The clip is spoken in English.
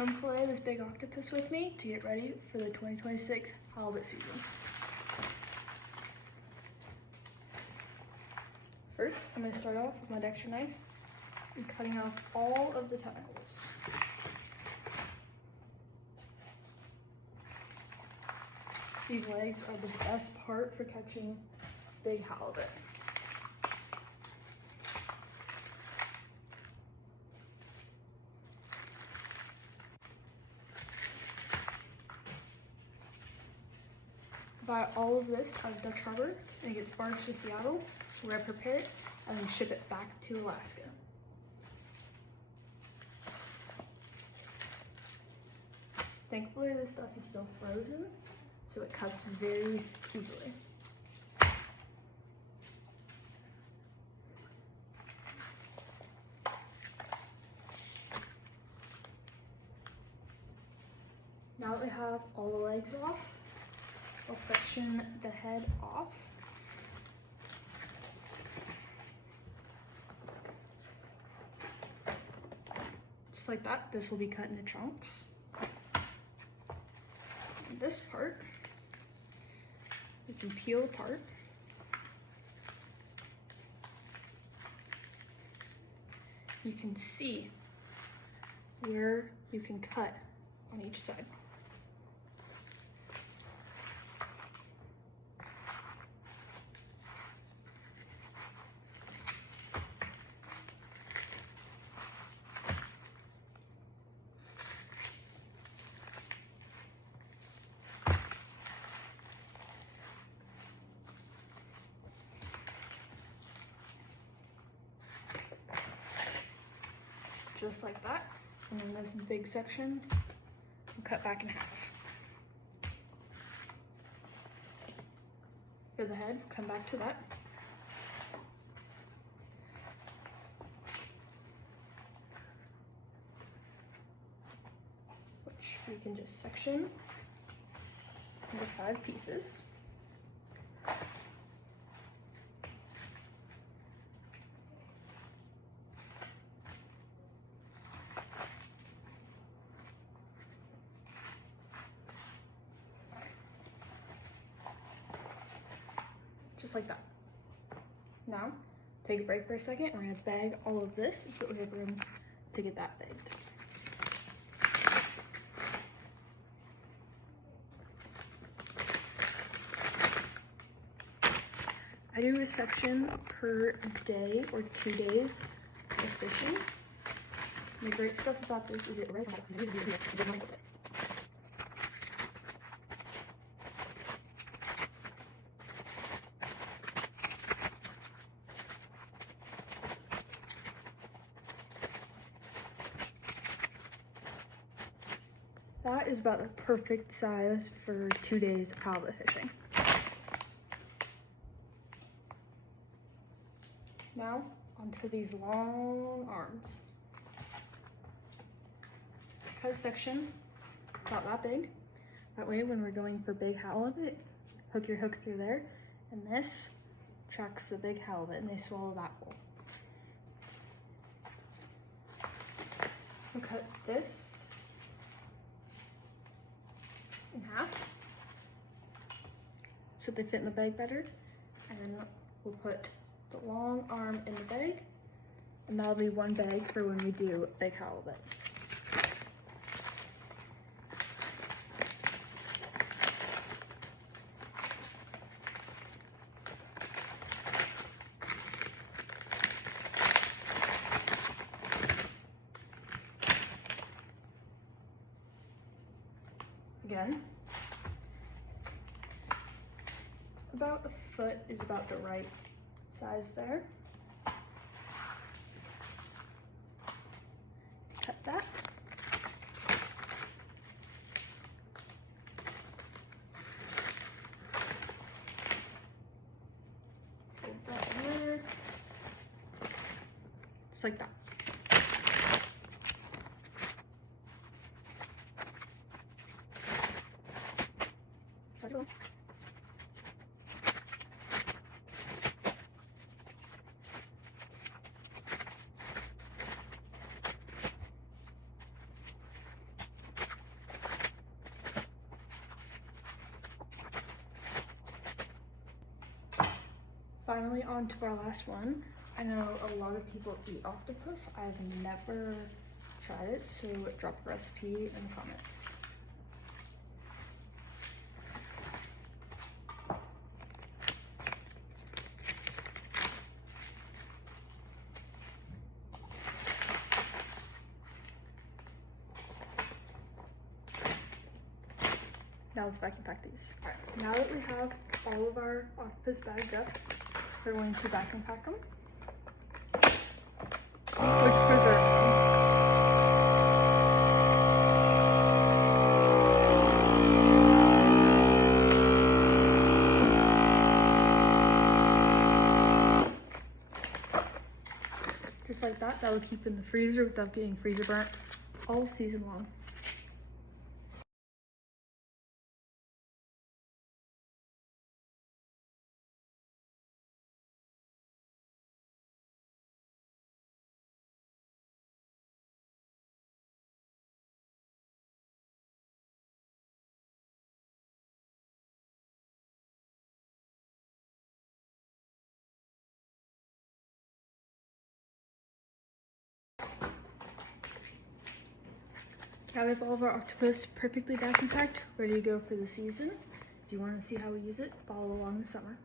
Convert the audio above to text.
Come fillet this big octopus with me to get ready for the 2026 halibut season. First, I'm going to start off with my Dexter knife and cutting off all of the tentacles. These legs are the best part for catching big halibut. Buy all of this out of Dutch Harbor and it gets barged to Seattle, where I prepare it and then ship it back to Alaska. Thankfully, this stuff is still frozen, so it cuts very easily. Now that we have all the legs off, I'll section the head off. Just like that, this will be cut into chunks. And this part, you can peel apart. You can see where you can cut on each side. Just like that, and then this big section will cut back in half. For the head, come back to that. Which we can just section into 5 pieces. Just like that. Now, take a break for a second. We're gonna bag all of this so that we have room to get that bagged. I do a section per day or 2 days of fishing. And the great stuff about this is it That is about the perfect size for 2 days of halibut fishing. Now, onto these long arms. Cut a section about that big. That way, when we're going for big halibut, hook your hook through there, and this tracks the big halibut, and they swallow that whole. We'll cut this in half so they fit in the bag better, and then we'll put the long arm in the bag, and that'll be one bag for when we do big halibut. Again, about a foot is about the right size there. Cut that. Fold that there. Just like that. Finally, on to our last one. I know a lot of people eat octopus. I've never tried it, so drop a recipe in the comments. Now let's vacuum pack these. All right, now that we have all of our octopus bagged up, we're going to vacuum pack them, which preserves them. Just like that, that will keep in the freezer without getting freezer burnt all season long. Now we have all of our octopus perfectly vacuum packed, ready to go for the season. If you want to see how we use it, follow along this summer.